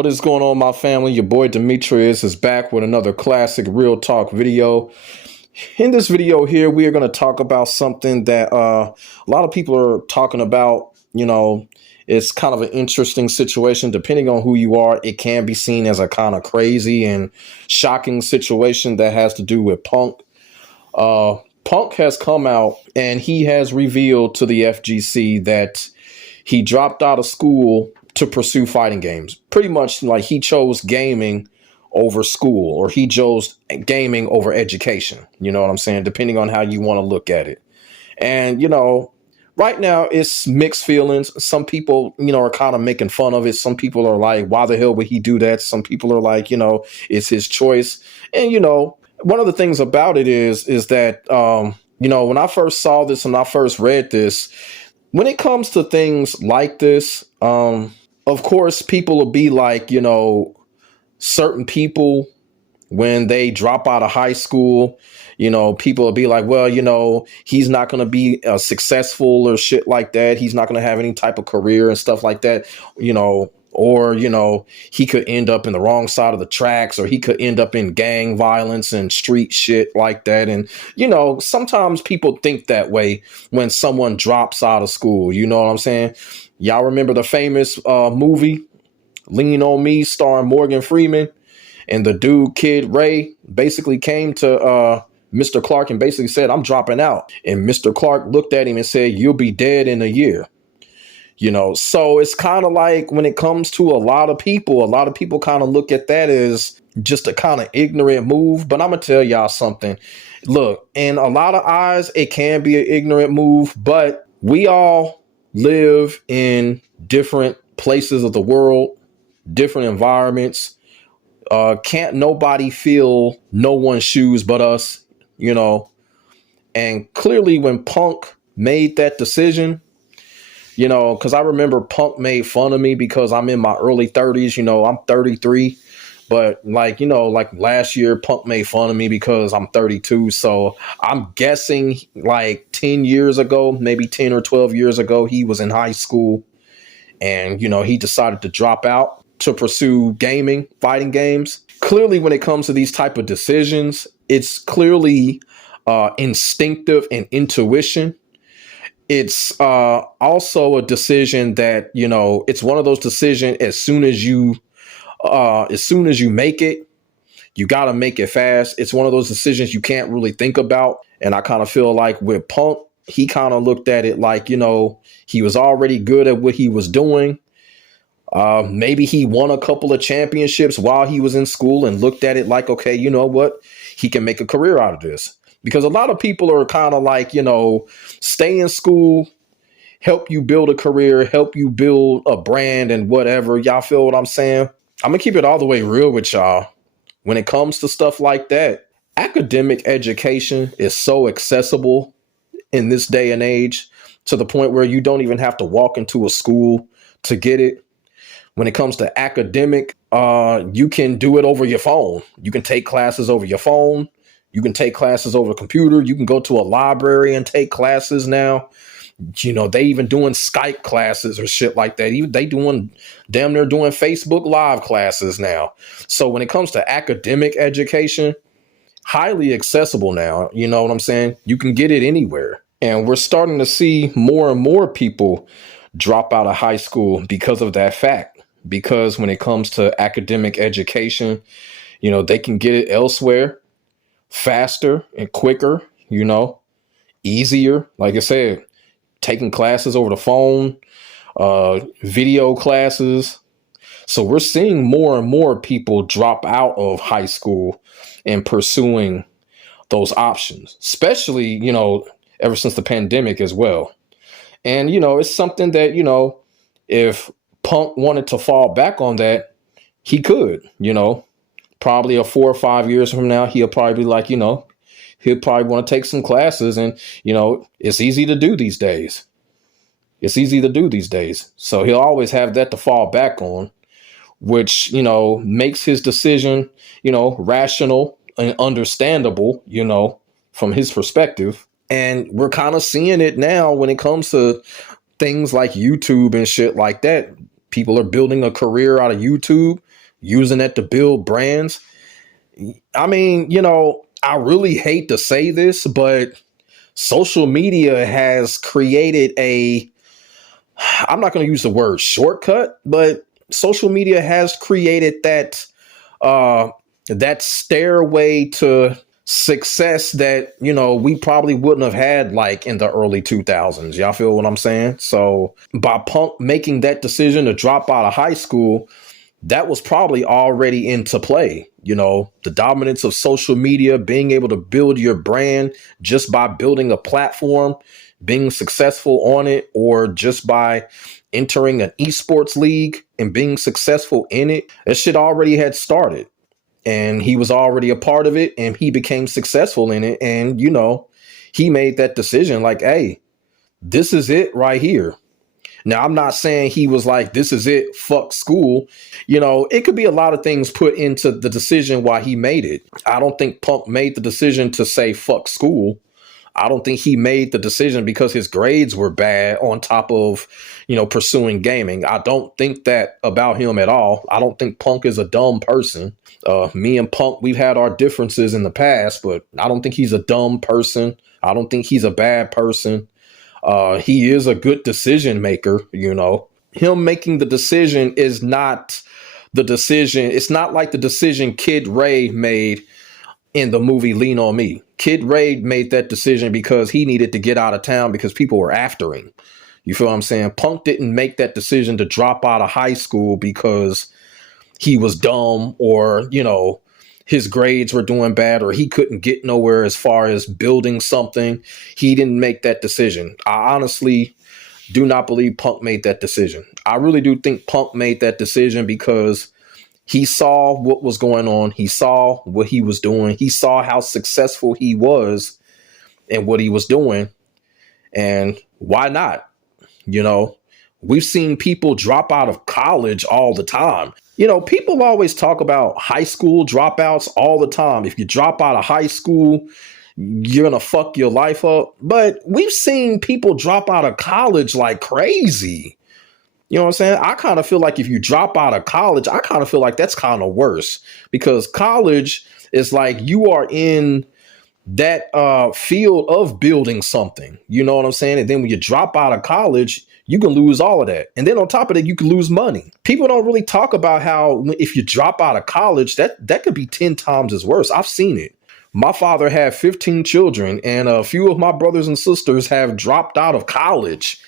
What is going on, my family? Your boy Demetrius is back with another classic real talk video. In this video here, we are going to talk about something that a lot of people are talking about. It's kind of an interesting situation. Depending on who you are, it can be seen as a kind of crazy and shocking situation that has to do with Punk. Punk has come out and he has revealed to the FGC that he dropped out of school to pursue fighting games. Pretty much like he chose gaming over school, or he chose gaming over education. You know what I'm saying? Depending on how you want to look at it. And, right now it's mixed feelings. Some people, are kind of making fun of it. Some people are like, why the hell would he do that? Some people are like, it's his choice. And, one of the things about it is that, when I first saw this and I first read this, when it comes to things like this, of course, people will be like, certain people, when they drop out of high school, people will be like, well, he's not going to be successful or shit like that. He's not going to have any type of career and stuff like that, or, he could end up in the wrong side of the tracks, or he could end up in gang violence and street shit like that. And, sometimes people think that way when someone drops out of school. You know what I'm saying? Y'all remember the famous movie Lean on Me starring Morgan Freeman, and the dude Kid Ray basically came to Mr. Clark and basically said, I'm dropping out. And Mr. Clark looked at him and said, you'll be dead in a year. So it's kind of like when it comes to a lot of people kind of look at that as just a kind of ignorant move. But I'm going to tell y'all something. Look, in a lot of eyes, it can be an ignorant move, but we all live in different places of the world, different environments. Can't nobody feel no one's shoes but us, and clearly when Punk made that decision, because I remember Punk made fun of me because I'm in my early 30s, I'm 33, but like last year Punk made fun of me because I'm 32. So I'm guessing like 10 years ago, maybe 10 or 12 years ago, he was in high school and, he decided to drop out to pursue gaming, fighting games. Clearly, when it comes to these type of decisions, it's clearly instinctive and intuition. It's also a decision that, it's one of those decisions as soon as you make it, you got to make it fast. It's one of those decisions you can't really think about. And I kind of feel like with Punk, he kind of looked at it like, he was already good at what he was doing. Maybe he won a couple of championships while he was in school and looked at it like, okay, you know what? He can make a career out of this. Because a lot of people are kind of like, stay in school, help you build a career, help you build a brand and whatever. Y'all feel what I'm saying? I'm going to keep it all the way real with y'all. When it comes to stuff like that, academic education is so accessible in this day and age to the point where you don't even have to walk into a school to get it. When it comes to academic, you can do it over your phone. You can take classes over your phone. You can take classes over a computer. You can go to a library and take classes now. They even doing Skype classes or shit like that. Even they damn near doing Facebook Live classes now. So when it comes to academic education, highly accessible now. You know what I'm saying? You can get it anywhere. And we're starting to see more and more people drop out of high school because of that fact. Because when it comes to academic education, they can get it elsewhere faster and quicker, easier. Like I said, taking classes over the phone, video classes. So we're seeing more and more people drop out of high school and pursuing those options, especially, ever since the pandemic as well. And, it's something that, if Punk wanted to fall back on that, he could, probably 4 or 5 years from now, he'll probably be like, he'll probably want to take some classes and, it's easy to do these days. So he'll always have that to fall back on, which, makes his decision, rational and understandable, from his perspective. And we're kind of seeing it now when it comes to things like YouTube and shit like that. People are building a career out of YouTube. using it to build brands. I mean, I really hate to say this, but social media has created I'm not going to use the word shortcut, but social media has created that stairway to success that, we probably wouldn't have had like in the early 2000s. Y'all feel what I'm saying? So by Punk making that decision to drop out of high school, that was probably already into play. The dominance of social media, being able to build your brand just by building a platform, being successful on it, or just by entering an esports league and being successful in it. That shit already had started, and he was already a part of it, and he became successful in it. And, he made that decision like, hey, this is it right here. Now, I'm not saying he was like, this is it, fuck school. It could be a lot of things put into the decision why he made it. I don't think Punk made the decision to say fuck school. I don't think he made the decision because his grades were bad on top of, pursuing gaming. I don't think that about him at all. I don't think Punk is a dumb person. Me and Punk, we've had our differences in the past, but I don't think he's a dumb person. I don't think he's a bad person. He is a good decision maker. Him making the decision is not the decision. It's not like the decision Kid Ray made in the movie Lean on Me. Kid Ray made that decision because he needed to get out of town because people were after him. You feel what I'm saying? Punk didn't make that decision to drop out of high school because he was dumb or, his grades were doing bad or he couldn't get nowhere as far as building something. He didn't make that decision. I honestly do not believe Punk made that decision. I really do think Punk made that decision because he saw what was going on. He saw what he was doing. He saw how successful he was and what he was doing. And why not? We've seen people drop out of college all the time. People always talk about high school dropouts all the time. If you drop out of high school, you're going to fuck your life up. But we've seen people drop out of college like crazy. You know what I'm saying? I kind of feel like if you drop out of college, I kind of feel like that's kind of worse because college is like you are in that field of building something. You know what I'm saying? And then when you drop out of college, you can lose all of that. And then on top of that, you can lose money. People don't really talk about how if you drop out of college, that could be 10 times as worse. I've seen it. My father had 15 children and a few of my brothers and sisters have dropped out of college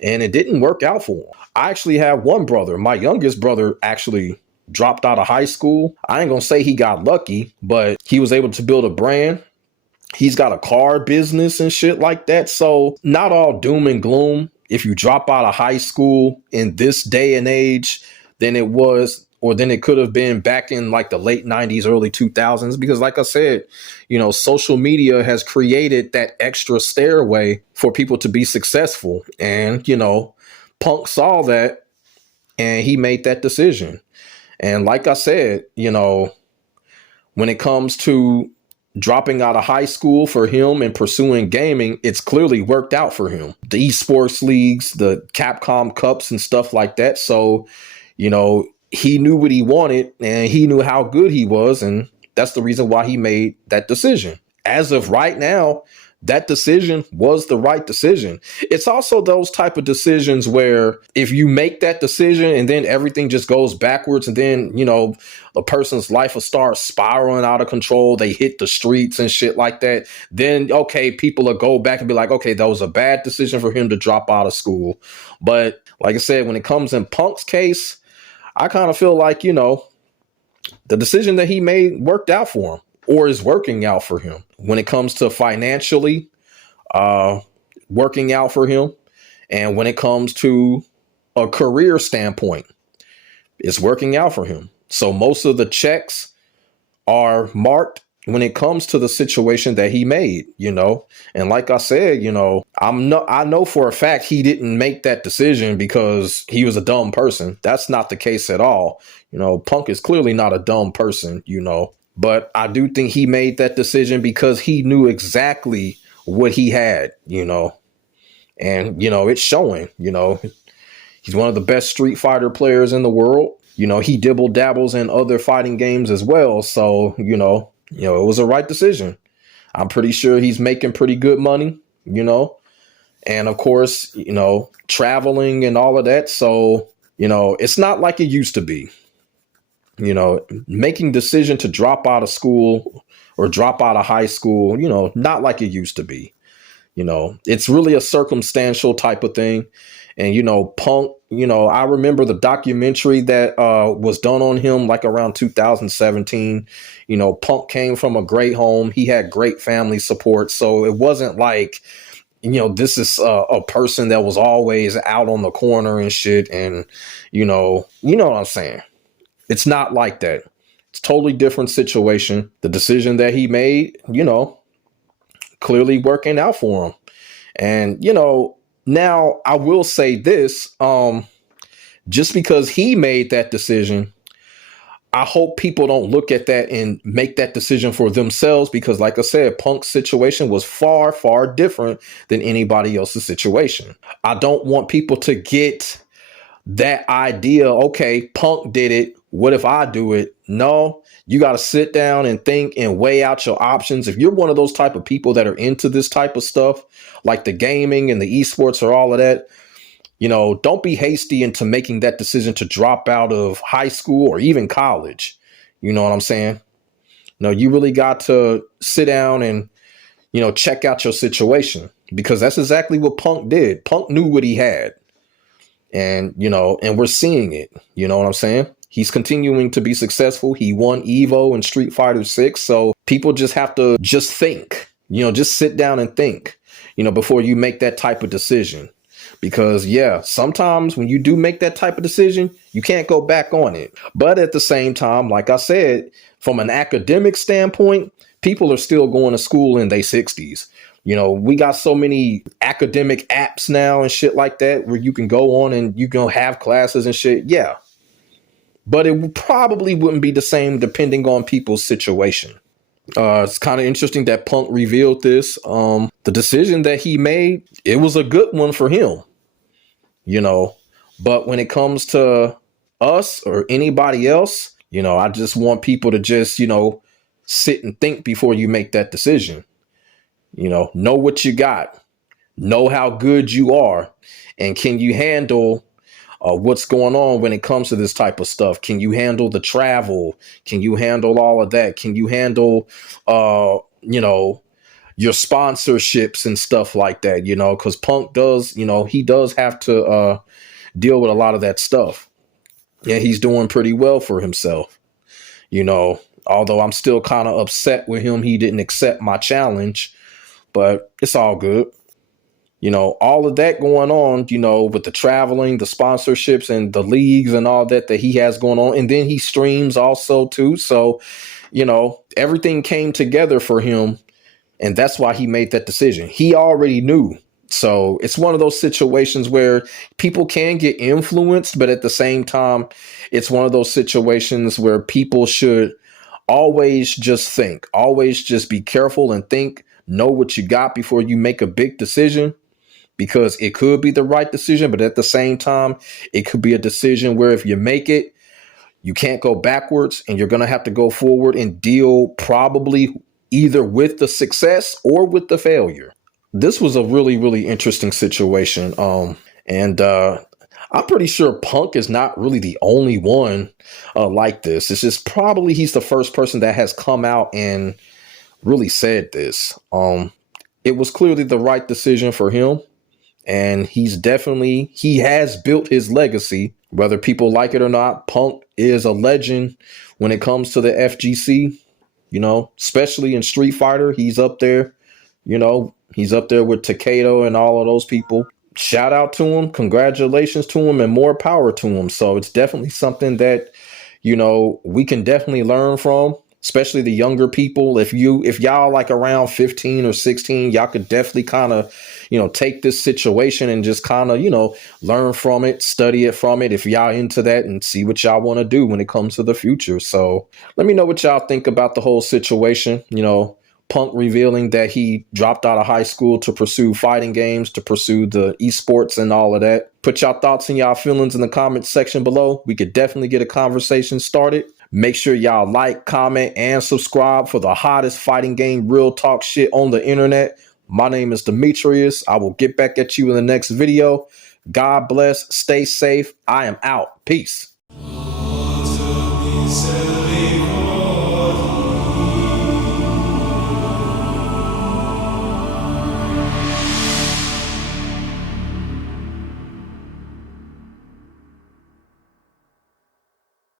and it didn't work out for them. I actually have one brother. My youngest brother actually dropped out of high school. I ain't going to say he got lucky, but he was able to build a brand. He's got a car business and shit like that. So not all doom and gloom. If you drop out of high school in this day and age than it was, or than it could have been back in like the late 90s, early 2000s, because like I said, social media has created that extra stairway for people to be successful. And, Punk saw that and he made that decision. And like I said, when it comes to dropping out of high school for him and pursuing gaming, it's clearly worked out for him. The esports leagues, the Capcom Cups and stuff like that. So, he knew what he wanted and he knew how good he was. And that's the reason why he made that decision. As of right now, that decision was the right decision. It's also those type of decisions where if you make that decision and then everything just goes backwards and then, a person's life will start spiraling out of control. They hit the streets and shit like that. Then, okay, people will go back and be like, okay, that was a bad decision for him to drop out of school. But like I said, when it comes in Punk's case, I kind of feel like, the decision that he made worked out for him or is working out for him. When it comes to financially working out for him, and when it comes to a career standpoint, it's working out for him. So most of the checks are marked when it comes to the situation that he made, and like I said, I know for a fact he didn't make that decision because he was a dumb person. That's not the case at all. Punk is clearly not a dumb person, but I do think he made that decision because he knew exactly what he had, and, it's showing, he's one of the best Street Fighter players in the world. He dibble dabbles in other fighting games as well. So, it was a right decision. I'm pretty sure he's making pretty good money, and of course, traveling and all of that. So, it's not like it used to be, making decision to drop out of school or drop out of high school, not like it used to be. It's really a circumstantial type of thing. And, Punk, I remember the documentary that was done on him like around 2017. Punk came from a great home. He had great family support. So it wasn't like, this is a person that was always out on the corner and shit. And, what I'm saying? It's not like that. It's a totally different situation. The decision that he made, clearly working out for him. And, now I will say this, just because he made that decision, I hope people don't look at that and make that decision for themselves, because like I said, Punk's situation was far, far different than anybody else's situation. I don't want people to get that idea, okay, Punk did it, what if I do it? No, you got to sit down and think and weigh out your options. If you're one of those type of people that are into this type of stuff, like the gaming and the esports or all of that, don't be hasty into making that decision to drop out of high school or even college. You know what I'm saying? No, you really got to sit down and, check out your situation, because that's exactly what Punk did. Punk knew what he had. And, and we're seeing it. You know what I'm saying? He's continuing to be successful. He won Evo and Street Fighter 6. So people just have to just think, just sit down and think, before you make that type of decision. Because, yeah, sometimes when you do make that type of decision, you can't go back on it. But at the same time, like I said, from an academic standpoint, people are still going to school in their 60s. We got so many academic apps now and shit like that where you can go on and you can have classes and shit. Yeah. But it probably wouldn't be the same depending on people's situation. It's kind of interesting that Punk revealed this. The decision that he made, it was a good one for him, But when it comes to us or anybody else, I just want people to just, sit and think before you make that decision. Know what you got, know how good you are, and can you handle what's going on when it comes to this type of stuff? Can you handle the travel? Can you handle all of that? Can you handle, your sponsorships and stuff like that? Because Punk does, he does have to deal with a lot of that stuff. Yeah, he's doing pretty well for himself, although I'm still kind of upset with him. He didn't accept my challenge, but it's all good. All of that going on, with the traveling, the sponsorships and the leagues and all that he has going on. And then he streams also too. So, everything came together for him. And that's why he made that decision. He already knew. So it's one of those situations where people can get influenced, but at the same time, it's one of those situations where people should always just think, always just be careful and think, know what you got before you make a big decision. Because it could be the right decision, but at the same time, it could be a decision where if you make it, you can't go backwards and you're going to have to go forward and deal probably either with the success or with the failure. This was a really, really interesting situation. And I'm pretty sure Punk is not really the only one like this. It's just probably he's the first person that has come out and really said this. It was clearly the right decision for him. And he has built his legacy, whether people like it or not. Punk is a legend when it comes to the FGC, especially in Street Fighter. He's up there, he's up there with Takeda and all of those people. Shout out to him. Congratulations to him and more power to him. So it's definitely something that, we can definitely learn from. Especially the younger people. If y'all like around 15 or 16, y'all could definitely kind of, take this situation and just kind of, learn from it, study it from it. If y'all into that and see what y'all want to do when it comes to the future. So let me know what y'all think about the whole situation. Punk revealing that he dropped out of high school to pursue fighting games, to pursue the esports and all of that. Put y'all thoughts and y'all feelings in the comment section below. We could definitely get a conversation started. Make sure y'all like, comment, and subscribe for the hottest fighting game real talk shit on the internet. My name is Demetrius. I will get back at you in the next video. God bless. Stay safe. I am out. Peace.